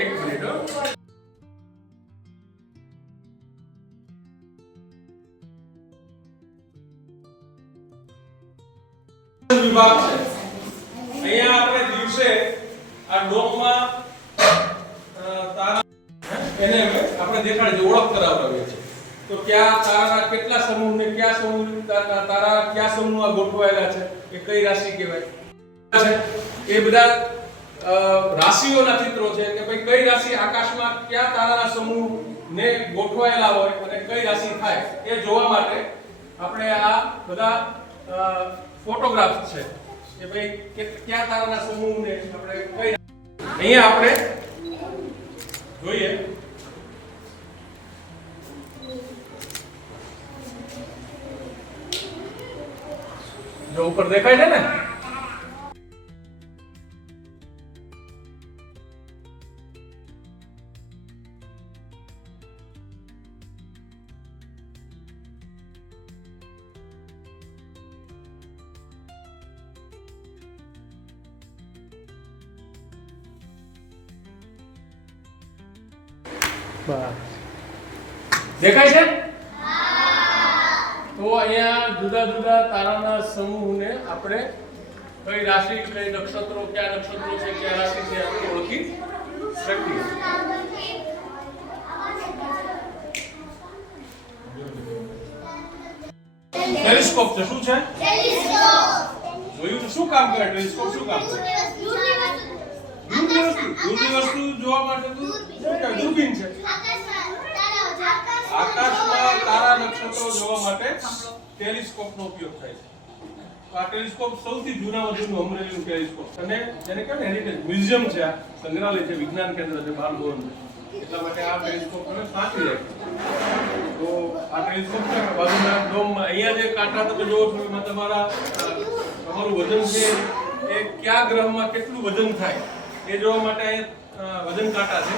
એક મિનિટ હો. વિભાગ છે. અહીંયા આપણે દિવસે આ ડોમમાં તારા એને આપણે દેખાડી ઓળખ કરાવડાવીએ છીએ. તો કયા તારાના કેટલા સમૂહ ને કયા સમૂહ તારા કયા સમૂહમાં ગોઠવાયેલા છે એ કઈ રાશિ કહેવાય એ બધા રાશિઓના ચિત્રો છે કે ભાઈ કઈ રાશિ આકાશમાં કયા તારાના સમૂહ ને ગોઠવાયેલા હોય અને કઈ રાશિ થાય એ જોવા માટે આપણે આ બધા ફોટોગ્રાફ્સ છે કે ભાઈ કયા તારાના સમૂહને આપણે કઈ અહીંયા આપણે જોઈએ જો ઉપર દેખાય છે ને દેખાય છે તો અહીંયા જુદા જુદા તારાના સમૂહને આપણે કઈ રાશિ કઈ નક્ષત્રો કયા નક્ષત્રો છે કયા રાશિ છે આપણે ઓળખી શકીએ. ટેલિસ્કોપ છે શું છે જોયું તો શું કામ કરે ટેલિસ્કોપ શું કામ કરે દૂરની વસ્તુ જોવા માટે દૂરબીન છે. આકાશમાં તારા નક્ષત્રો જોવા માટે ટેલિસ્કોપનો ઉપયોગ થાય છે. આ ટેલિસ્કોપ સૌથી જૂનામાં જૂનું અમરેલીનું ટેલિસ્કોપ અને જેને કહેવાય ને હેરિટેજ મ્યુઝિયમ છે આ સંગ્રહાલય છે વિજ્ઞાન કેન્દ્ર છે બાલભવન એટલા માટે આ ટેલિસ્કોપ તમે સાચવી રાખો. તો આ ટેલિસ્કોપ છે બાજુના ડોમમાં અહીંયા જે કાંટા તમે જોવો છો એમાં તમારું વજન છે એ કયા ગ્રહમાં કેટલું વજન થાય એ જોવા માટે વજન કાંટા છે.